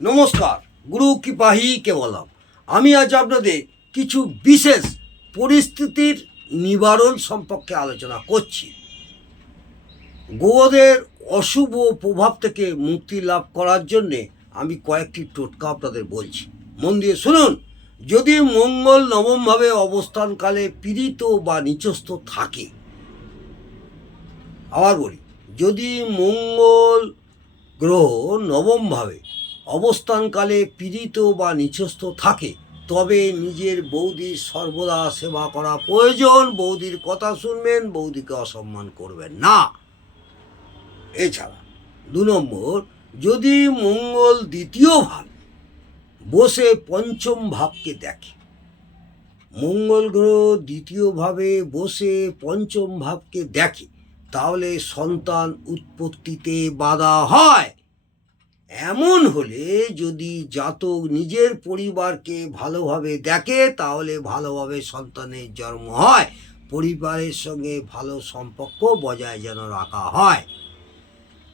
নমস্কার, গুরু কৃপাহি কেবলম। আমি আজ আপনাদের কিছু বিশেষ পরিস্থিতির নিবারণ সম্পর্কে আলোচনা করছি। গ্রহদের অশুভ প্রভাব থেকে মুক্তি লাভ করার জন্যে আমি কয়েকটি টোটকা আপনাদের বলছি, মন দিয়ে শুনুন। যদি মঙ্গল নবমভাবে অবস্থানকালে পীড়িত বা নিচস্থ থাকে, আবার বলি, যদি মঙ্গল গ্রহ নবমভাবে অবস্থানকালে পীড়িত বা নিচস্থ থাকে, তবে নিজের বৌদির সর্বদা সেবা করা প্রয়োজন। বৌদির কথা শুনবেন, বৌদিকে অসম্মান করবেন না। এছাড়া 2 নম্বর, যদি মঙ্গল দ্বিতীয়ভাবে বসে পঞ্চম ভাবকে দেখে, মঙ্গল গ্রহ দ্বিতীয়ভাবে বসে পঞ্চম ভাবকে দেখে, তাহলে সন্তান উৎপত্তিতে বাধা হয়। এমন হলে যদি জাতক নিজের পরিবারকে ভালোভাবে দেখে, তাহলে ভালোভাবে সন্তানের জন্ম হয়। পরিবারের সঙ্গে ভালো সম্পর্ক বজায় যেন রাখা হয়।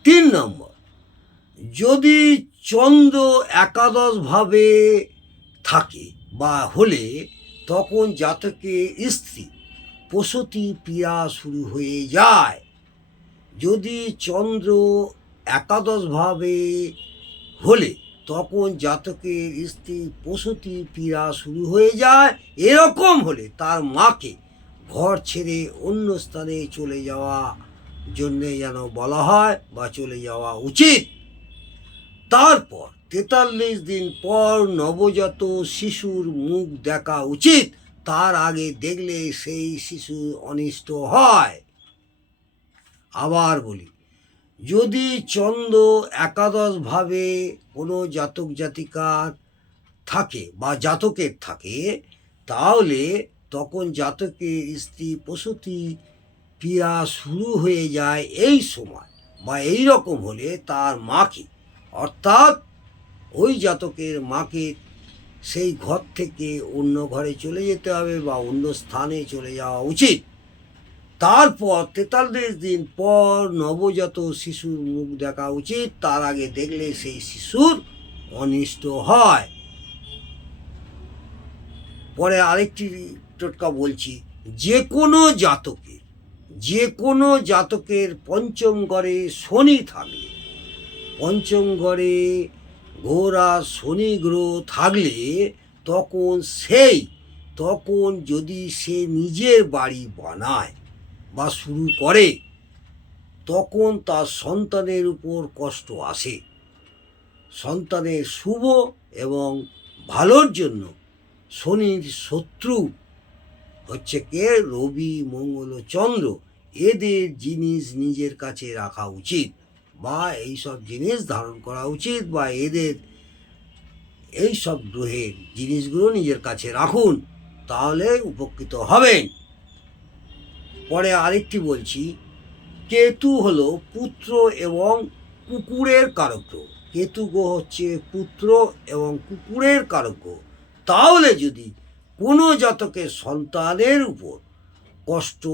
3 নম্বর, যদি চন্দ্র একাদশভাবে থাকে বা হলে, তখন জাতকের স্ত্রী প্রসূতি পীড়া শুরু হয়ে যায়। যদি চন্দ্র একাদশভাবে হলে, তখন জাতকের স্ত্রী প্রসূতি পীড়া শুরু হয়ে যায়। এরকম হলে তার মাকে ঘর ছেড়ে অন্য স্থানে চলে যাওয়া জন্যে যেন বলা হয় বা চলে যাওয়া উচিত। তারপর 43 দিন পর নবজাত শিশুর মুখ দেখা উচিত। তার আগে দেখলে সেই শিশু অনিষ্ট হয়। আবার বলি, যদি চন্দ্র একাদশভাবে কোনো জাতক জাতিকার থাকে বা জাতকের থাকে, তাহলে তখন জাতকের স্ত্রী প্রসূতি পীড়া শুরু হয়ে যায় এই সময়, বা এই রকম হলে তার মাকে, অর্থাৎ ওই জাতকের মাকে সেই ঘর থেকে অন্য ঘরে চলে যেতে হবে বা অন্য স্থানে চলে যাওয়া উচিত। তারপর 43 দিন পর নবজাত শিশুর মুখ দেখা উচিত। তার আগে দেখলে সেই শিশুর অনিষ্ট হয়। পরে আরেকটি টোটকা বলছি, যে কোনো জাতকের পঞ্চম ঘরে শনি থাকলে, পঞ্চম ঘরে ঘোরা শনি গ্রহ থাকলে, তখন যদি সে নিজের বাড়ি বানায় বা শুরু করে, তখন তার সন্তানের উপর কষ্ট আসে। সন্তানের শুভ এবং ভালোর জন্য শনির শত্রু হচ্ছে কে? রবি, মঙ্গল ও চন্দ্র। এদের জিনিস নিজের কাছে রাখা উচিত, বা এইসব জিনিস ধারণ করা উচিত, বা এদের এইসব গ্রহের জিনিসগুলো নিজের কাছে রাখুন, তাহলে উপকৃত হবেন। পরে আরেকটি বলছি, কেতু হলো পুত্র এবং কুকুরের কারক গ্রহ। কেতু গ্রহ হচ্ছে পুত্র এবং কুকুরের কারক গ্রহ। তাহলে যদি কোনো জাতকের সন্তানের উপর কষ্ট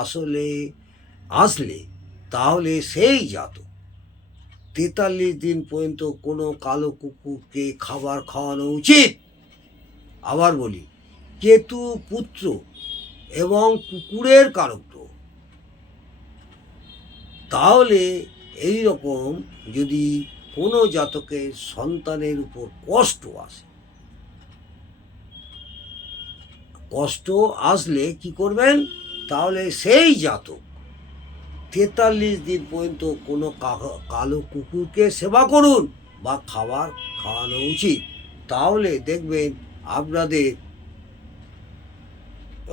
আসলে, তাহলে সেই জাতক 43 দিন পর্যন্ত কোনো কালো কুকুরকে খাবার খাওয়ানো উচিত। আবার বলি, কেতু পুত্র এবং কুকুরের কারক গ্রহ। তাহলে এই রকম যদি কোনো জাতকের সন্তানের উপর কষ্ট আসলে কি করবেন? তাহলে সেই জাতক 43 দিন পর্যন্ত কোনো কালো কুকুরকে সেবা করুন বা খাবার খাওয়ানো উচিত। তাহলে দেখবেন আপনাদের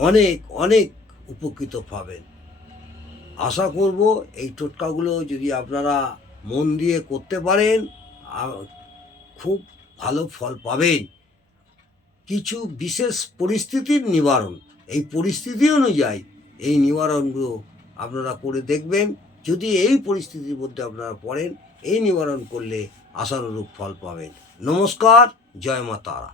অনেক অনেক উপকৃত পাবেন। আশা করব এই টোটকাগুলো যদি আপনারা মন দিয়ে করতে পারেন, খুব ভালো ফল পাবেন। কিছু বিশেষ পরিস্থিতির নিবারণ, এই পরিস্থিতি অনুযায়ী এই নিবারণগুলো আপনারা করে দেখবেন। যদি এই পরিস্থিতির মধ্যে আপনারা পড়েন, এই নিবারণ করলে আশানুরূপ ফল পাবেন। নমস্কার, জয় মা তারা।